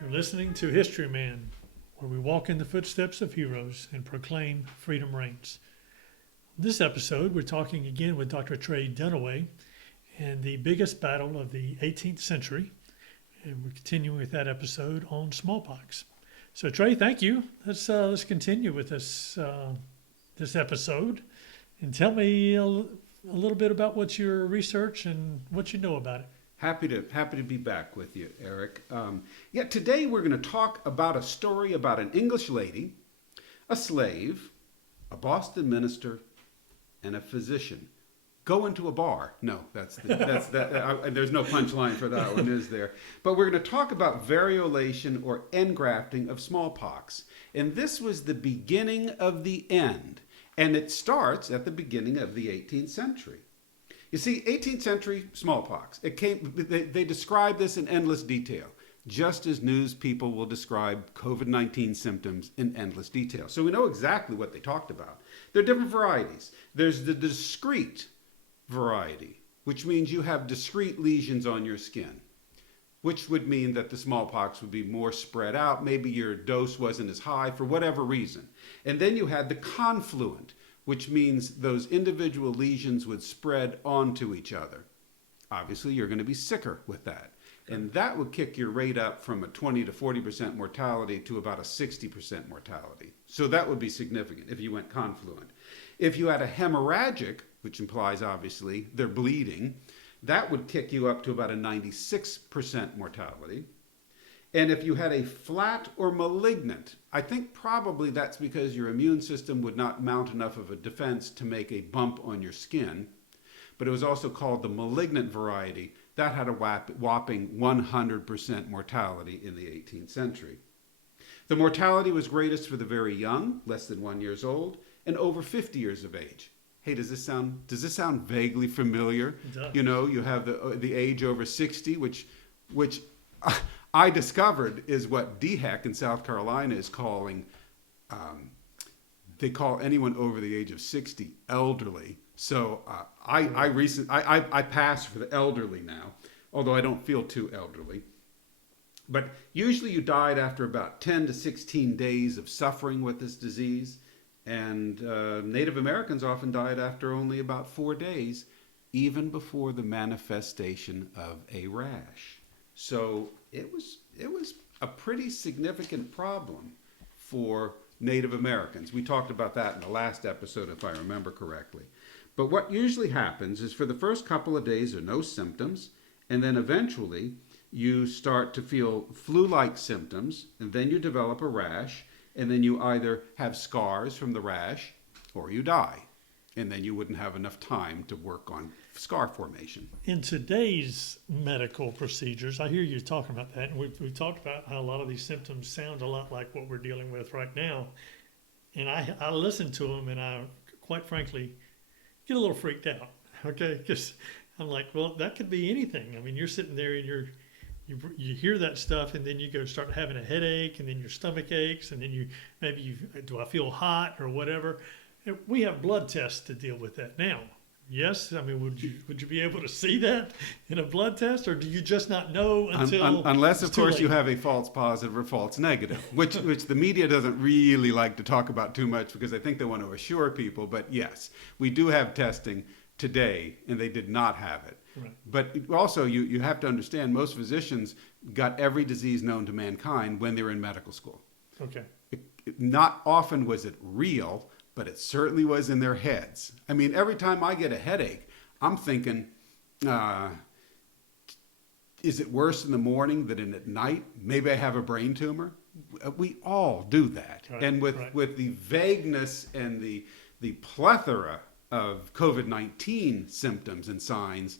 You're listening to Historyman, where we walk in the footsteps of heroes and proclaim freedom reigns. This episode, we're talking again with Dr.Tray Dunaway and the biggest battle of the 18th century. And we're continuing with that episode on smallpox. So Trey, thank you. Let's continue with this episode, and tell me a little bit about what your research and what you know about it. Happy to be back with you, Eric. Today we're going to talk about a story about an English lady, a slave, a Boston minister, and a physician. Go into a bar. No, there's no punchline for that one, is there? But we're going to talk about variolation or engrafting of smallpox. And this was the beginning of the end. And it starts at the beginning of the 18th century. You see, 18th century smallpox, they describe this in endless detail, just as news people will describe COVID-19 symptoms in endless detail. So we know exactly what they talked about. There are different varieties. There's the discrete variety, which means you have discrete lesions on your skin, which would mean that the smallpox would be more spread out. Maybe your dose wasn't as high for whatever reason. And then you had the confluent, which means those individual lesions would spread onto each other. Obviously, you're going to be sicker with that. And that would kick your rate up from a 20 to 40% mortality to about a 60% mortality. So that would be significant if you went confluent. If you had a hemorrhagic, which implies obviously they're bleeding, that would kick you up to about a 96% mortality. And if you had a flat or malignant, I think probably that's because your immune system would not mount enough of a defense to make a bump on your skin. But it was also called the malignant variety. That had a whopping 100% mortality in the 18th century. The mortality was greatest for the very young, less than 1 year old, and over 50 years of age. Hey, does this sound vaguely familiar? It does. You know, you have the age over 60, which I discovered is what DHEC in South Carolina is calling. They call anyone over the age of 60 elderly. So I pass for the elderly now, although I don't feel too elderly. But usually you died after about 10 to 16 days of suffering with this disease. And Native Americans often died after only about 4 days, even before the manifestation of a rash. So it was a pretty significant problem for Native Americans. We talked about that in the last episode, if I remember correctly. But what usually happens is for the first couple of days there are no symptoms, and then eventually you start to feel flu-like symptoms, and then you develop a rash, and then you either have scars from the rash or you die. And then you wouldn't have enough time to work on scar formation. In today's medical procedures, I hear you talking about that, and we've talked about how a lot of these symptoms sound a lot like what we're dealing with right now. And I listen to them, and I, quite frankly, get a little freaked out, okay? Because I'm like, well, that could be anything. I mean, you're sitting there and you hear that stuff, and then you go start having a headache, and then your stomach aches, and then do I feel hot or whatever? And we have blood tests to deal with that now. Yes, I mean, would you be able to see that in a blood test, or do you just not know until unless, of course, late? you have a false positive or false negative, which the media doesn't really like to talk about too much because I think they want to assure people. But yes, we do have testing today, and they did not have it. Right. But also, you have to understand, most physicians got every disease known to mankind when they were in medical school. Okay. Not often was it real, but it certainly was in their heads. I mean, every time I get a headache, I'm thinking, is it worse in the morning than at night? Maybe I have a brain tumor. We all do that. Right, and with the vagueness and the plethora of COVID-19 symptoms and signs,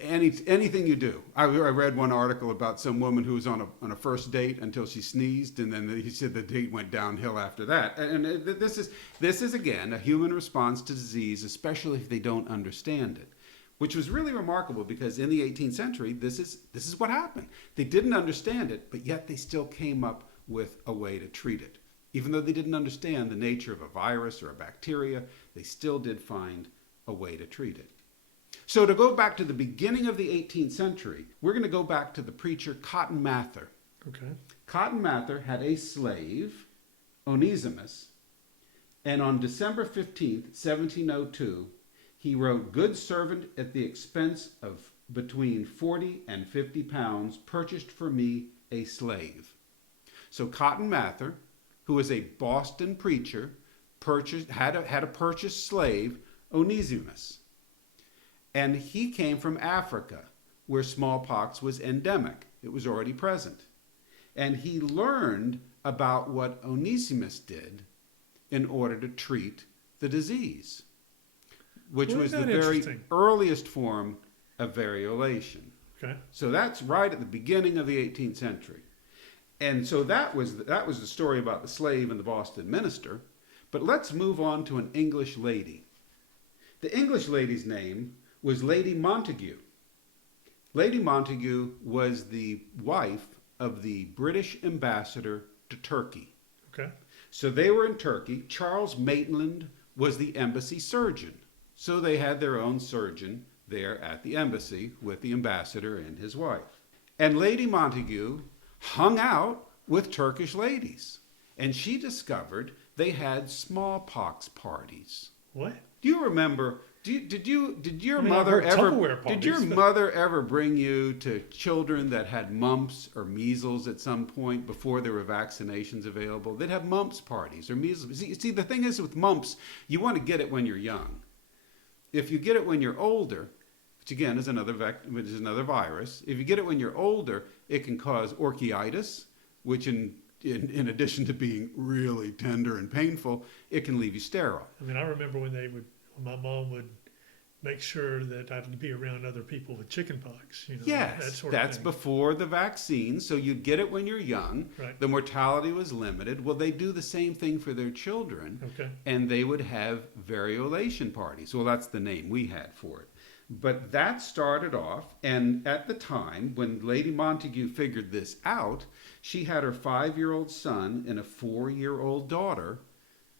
anything you do. I read one article about some woman who was on a first date until she sneezed, and then he said the date went downhill after that. And this is again a human response to disease, especially if they don't understand it, which was really remarkable because in the 18th century, this is what happened. They didn't understand it, but yet they still came up with a way to treat it. Even though they didn't understand the nature of a virus or a bacteria, they still did find a way to treat it. So to go back to the beginning of the 18th century, we're going to go back to the preacher Cotton Mather. Okay. Cotton Mather had a slave, Onesimus, and on December 15th, 1702, he wrote, "Good servant, at the expense of between 40 and 50 pounds, purchased for me a slave." So Cotton Mather, who was a Boston preacher, had a purchased slave, Onesimus. And he came from Africa, where smallpox was endemic. It was already present. And he learned about what Onesimus did in order to treat the disease, which Well, was the isn't that very interesting? earliest form of variolation. Okay. So that's right at the beginning of the 18th century. And so that was the story about the slave and the Boston minister. But let's move on to an English lady. The English lady's name was Lady Montagu. Lady Montagu was the wife of the British ambassador to Turkey. Okay. So they were in Turkey. Charles Maitland was the embassy surgeon. So they had their own surgeon there at the embassy with the ambassador and his wife. And Lady Montagu hung out with Turkish ladies. And she discovered they had smallpox parties. What? Do you remember? Did your I mean, I've mother heard ever? Tupperware Did your parties, but- mother ever bring you to children that had mumps or measles at some point before there were vaccinations available? They'd have mumps parties or measles. See, the thing is with mumps, you want to get it when you're young. If you get it when you're older, which again is another virus. If you get it when you're older, it can cause orchitis, which in addition to being really tender and painful, it can leave you sterile. I mean, I remember when my mom would make sure that I'd be around other people with chickenpox, that Yes, sort that's of thing. before the vaccine. So you'd get it when you're young. Right. The mortality was limited. Well, they do the same thing for their children. Okay. And they would have variolation parties. Well, that's the name we had for it. But that started off, and at the time, when Lady Montagu figured this out, she had her 5-year-old son and a 4-year-old daughter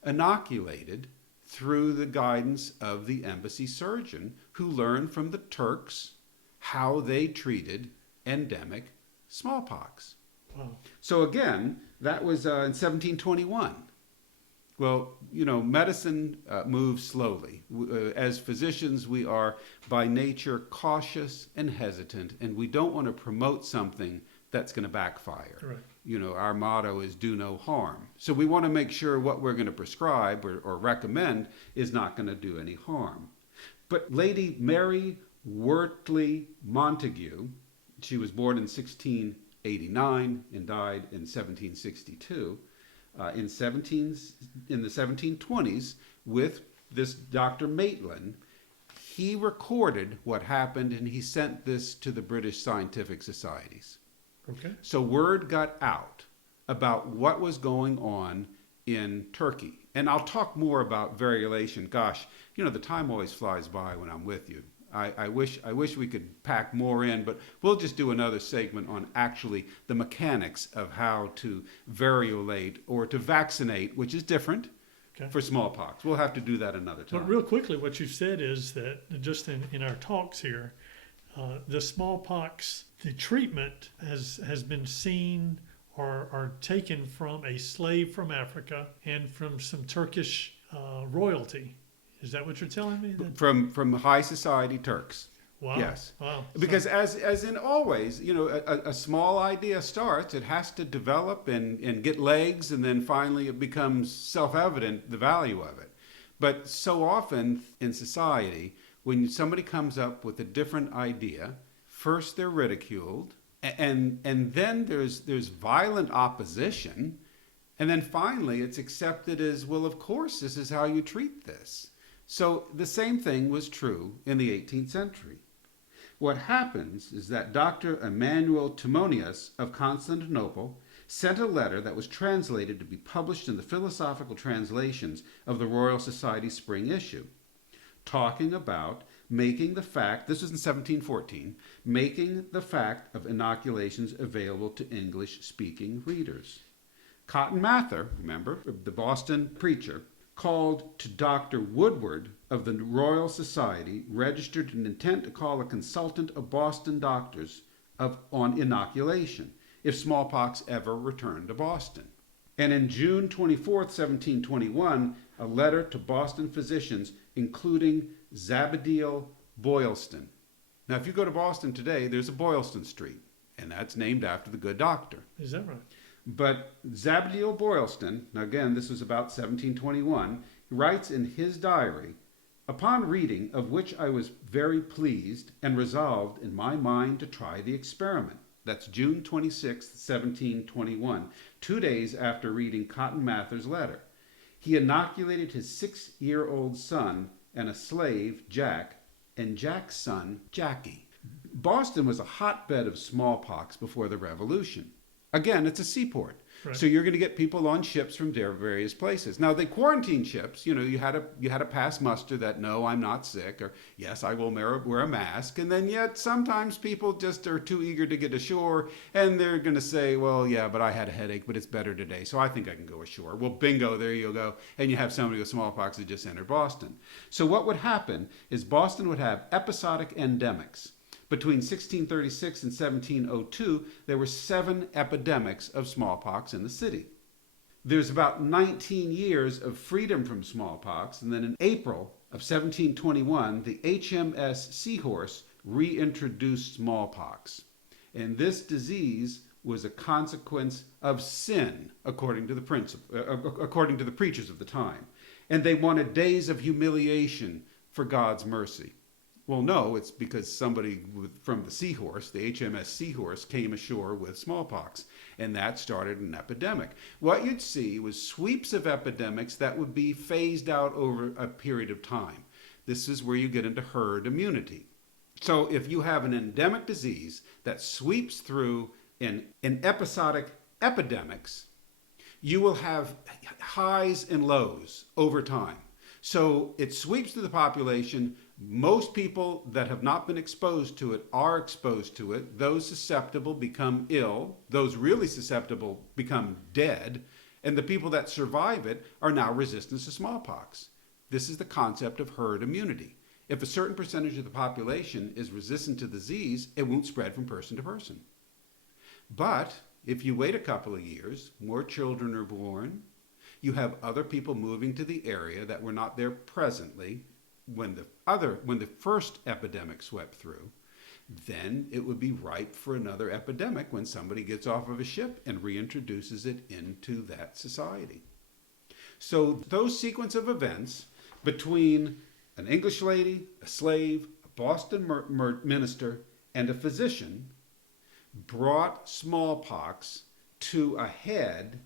inoculated through the guidance of the embassy surgeon, who learned from the Turks how they treated endemic smallpox. Wow. So again, that was in 1721. Well, medicine moves slowly. As physicians, we are by nature cautious and hesitant, and we don't want to promote something that's going to backfire. Right. Our motto is do no harm. So we want to make sure what we're going to prescribe or recommend is not going to do any harm. But Lady Mary Wortley Montagu, she was born in 1689 and died in 1762. In the 1720s, with this Dr. Maitland, he recorded what happened and he sent this to the British scientific societies. Okay. So word got out about what was going on in Turkey. And I'll talk more about variolation. Gosh, the time always flies by when I'm with you. I wish we could pack more in, but we'll just do another segment on actually the mechanics of how to variolate or to vaccinate, which is different for smallpox. We'll have to do that another time. But real quickly, what you've said is that just in our talks here, the smallpox, the treatment has been seen or taken from a slave from Africa and from some Turkish royalty. Is that what you're telling me? From high society Turks. Wow. Yes. Wow. Because as in always, a small idea starts, it has to develop and get legs, and then finally it becomes self-evident the value of it. But so often in society, when somebody comes up with a different idea, first they're ridiculed, and then there's violent opposition, and then finally it's accepted as, well, of course, this is how you treat this. So the same thing was true in the 18th century. What happens is that Dr. Emmanuel Timonius of Constantinople sent a letter that was translated to be published in the philosophical translations of the Royal Society's spring issue, talking about making the fact, this was in 1714, making the fact of inoculations available to English-speaking readers. Cotton Mather, remember, the Boston preacher, called to Dr. Woodward of the Royal Society, registered an intent to call a consultant of Boston doctors on inoculation if smallpox ever returned to Boston. And in June 24th, 1721, a letter to Boston physicians, including Zabdiel Boylston. Now, if you go to Boston today, there's a Boylston Street, and that's named after the good doctor. Is that right? But Zabdiel Boylston, now again, this was about 1721, he writes in his diary, "Upon reading of which I was very pleased and resolved in my mind to try the experiment." That's June 26, 1721, 2 days after reading Cotton Mather's letter. He inoculated his 6-year-old son and a slave, Jack, and Jack's son, Jackie. Boston was a hotbed of smallpox before the Revolution. Again, it's a seaport. Right. So you're going to get people on ships from various places. Now, they quarantine ships. You had to pass muster that, no, I'm not sick, or yes, I will wear a mask. And then yet sometimes people just are too eager to get ashore, and they're going to say, well, yeah, but I had a headache, but it's better today, so I think I can go ashore. Well, bingo, there you go. And you have somebody with smallpox that just entered Boston. So what would happen is Boston would have episodic endemics. Between 1636 and 1702, there were 7 epidemics of smallpox in the city. There's about 19 years of freedom from smallpox, and then in April of 1721, the HMS Seahorse reintroduced smallpox. And this disease was a consequence of sin, according to the preachers of the time. And they wanted days of humiliation for God's mercy. Well, no, it's because somebody from the Seahorse, the HMS Seahorse, came ashore with smallpox, and that started an epidemic. What you'd see was sweeps of epidemics that would be phased out over a period of time. This is where you get into herd immunity. So if you have an endemic disease that sweeps through in episodic epidemics, you will have highs and lows over time. So it sweeps through the population. Most people that have not been exposed to it are exposed to it. Those susceptible become ill. Those really susceptible become dead. And the people that survive it are now resistant to smallpox. This is the concept of herd immunity. If a certain percentage of the population is resistant to disease, it won't spread from person to person. But if you wait a couple of years, more children are born. You have other people moving to the area that were not there presently when the first epidemic swept through. Then it would be ripe for another epidemic when somebody gets off of a ship and reintroduces it into that society. So those sequence of events between an English lady, a slave, a Boston minister, and a physician brought smallpox to a head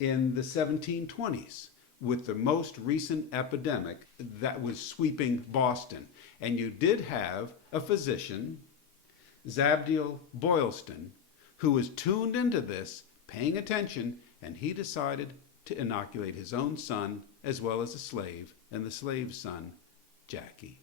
in the 1720s with the most recent epidemic that was sweeping Boston. And you did have a physician, Zabdiel Boylston, who was tuned into this, paying attention, and he decided to inoculate his own son as well as a slave, and the slave's son, Jackie.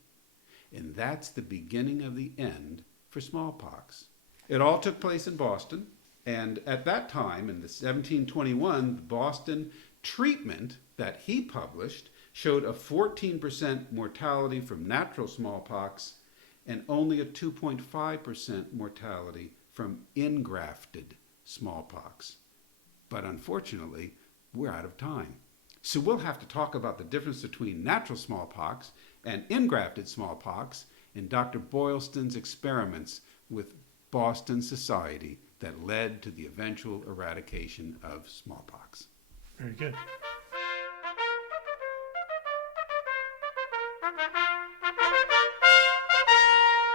And that's the beginning of the end for smallpox. It all took place in Boston, and at that time, in the 1721, the Boston treatment that he published showed a 14% mortality from natural smallpox and only a 2.5% mortality from engrafted smallpox. But unfortunately, we're out of time. So we'll have to talk about the difference between natural smallpox and engrafted smallpox in Dr. Boylston's experiments with Boston society that led to the eventual eradication of smallpox. Very good.